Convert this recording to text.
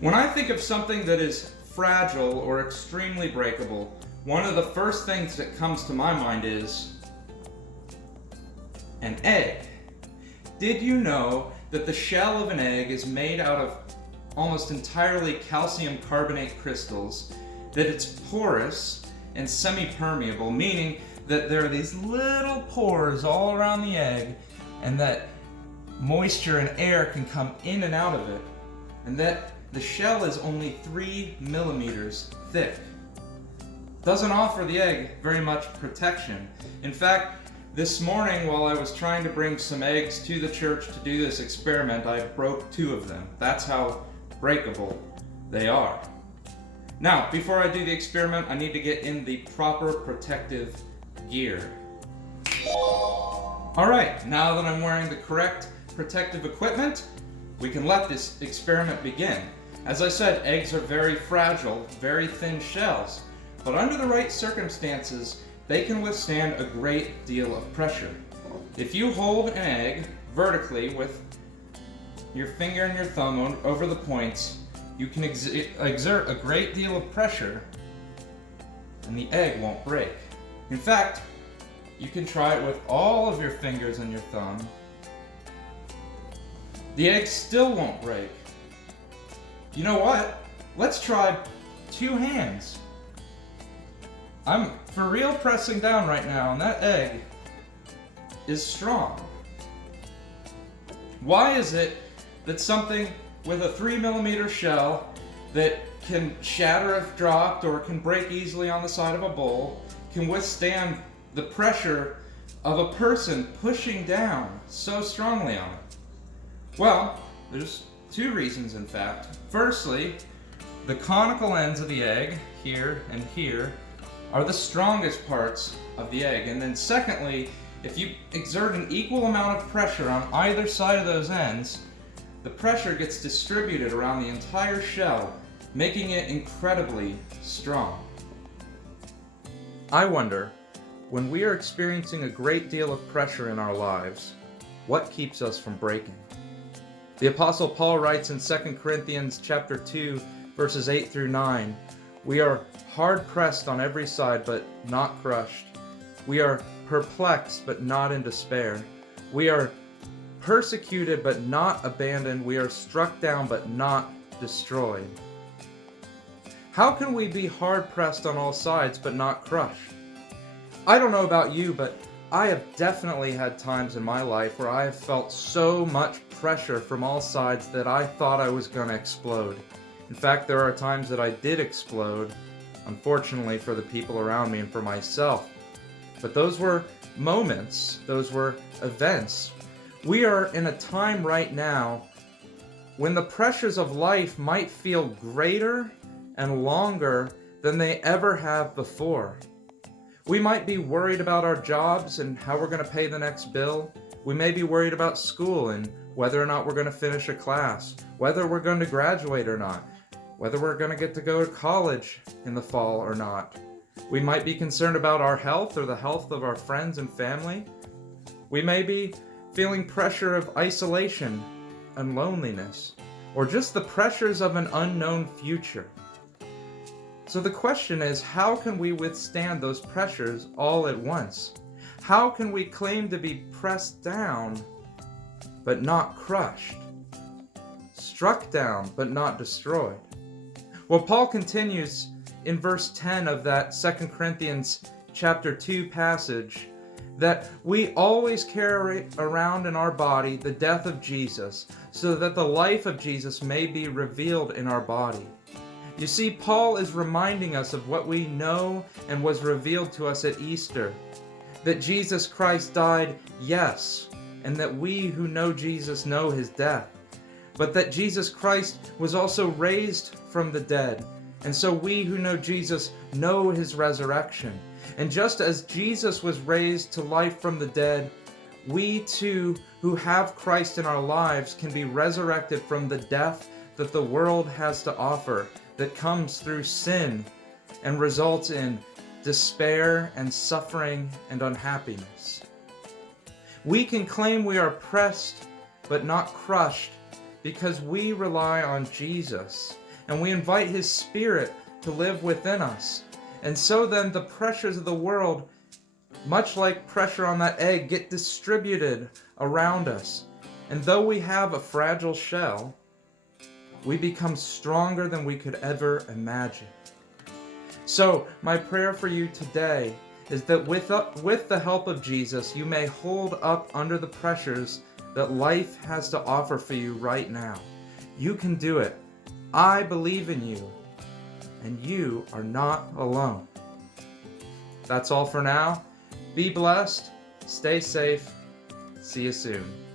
When I think of something that is fragile or extremely breakable, one of the first things that comes to my mind is an egg. Did you know that the shell of an egg is made out of almost entirely calcium carbonate crystals, that it's porous and semi-permeable, meaning that there are these little pores all around the egg, and that moisture and air can come in and out of it, and that the shell is only 3 millimeters thick. Doesn't offer the egg very much protection. In fact, this morning while I was trying to bring some eggs to the church to do this experiment, I broke 2 of them. That's how breakable they are. Now, before I do the experiment, I need to get in the proper protective gear. Alright, now that I'm wearing the correct protective equipment, we can let this experiment begin. As I said, eggs are very fragile, very thin shells, but under the right circumstances, they can withstand a great deal of pressure. If you hold an egg vertically with your finger and your thumb over the points, you can exert a great deal of pressure and the egg won't break. In fact, you can try it with all of your fingers and your thumb. The egg still won't break. You know what? Let's try 2 hands. I'm for real pressing down right now, and that egg is strong. Why is it that something with a 3 millimeter shell that can shatter if dropped or can break easily on the side of a bowl can withstand the pressure of a person pushing down so strongly on it? Well, there's 2 reasons in fact. Firstly, the conical ends of the egg, here and here, are the strongest parts of the egg. And then secondly, if you exert an equal amount of pressure on either side of those ends, the pressure gets distributed around the entire shell, making it incredibly strong. I wonder, when we are experiencing a great deal of pressure in our lives, what keeps us from breaking? The Apostle Paul writes in 2 Corinthians chapter 2, verses 8 through 9, "We are hard pressed on every side, but not crushed. We are perplexed, but not in despair. We are persecuted, but not abandoned. We are struck down, but not destroyed." How can we be hard pressed on all sides, but not crushed? I don't know about you, but I have definitely had times in my life where I have felt so much pressure from all sides that I thought I was going to explode. In fact, there are times that I did explode, unfortunately for the people around me and for myself. But those were moments, those were events. We are in a time right now when the pressures of life might feel greater and longer than they ever have before. We might be worried about our jobs and how we're going to pay the next bill. We may be worried about school and whether or not we're going to finish a class, whether we're going to graduate or not, whether we're going to get to go to college in the fall or not. We might be concerned about our health or the health of our friends and family. We may be feeling pressure of isolation and loneliness, or just the pressures of an unknown future. So the question is, how can we withstand those pressures all at once? How can we claim to be pressed down, but not crushed? Struck down, but not destroyed? Well, Paul continues in verse 10 of that 2 Corinthians chapter 2 passage that we always carry around in our body the death of Jesus, so that the life of Jesus may be revealed in our body. You see, Paul is reminding us of what we know and was revealed to us at Easter, that Jesus Christ died, yes, and that we who know Jesus know his death, but that Jesus Christ was also raised from the dead, and so we who know Jesus know his resurrection. And just as Jesus was raised to life from the dead, we too who have Christ in our lives can be resurrected from the death that the world has to offer, that comes through sin and results in despair and suffering and unhappiness. We can claim we are pressed but not crushed because we rely on Jesus. and we invite His Spirit to live within us. And so then the pressures of the world, much like pressure on that egg, get distributed around us. And though we have a fragile shell, we become stronger than we could ever imagine. So, my prayer for you today is that with the help of Jesus, you may hold up under the pressures that life has to offer for you right now. You can do it. I believe in you, and you are not alone. That's all for now. Be blessed. Stay safe. See you soon.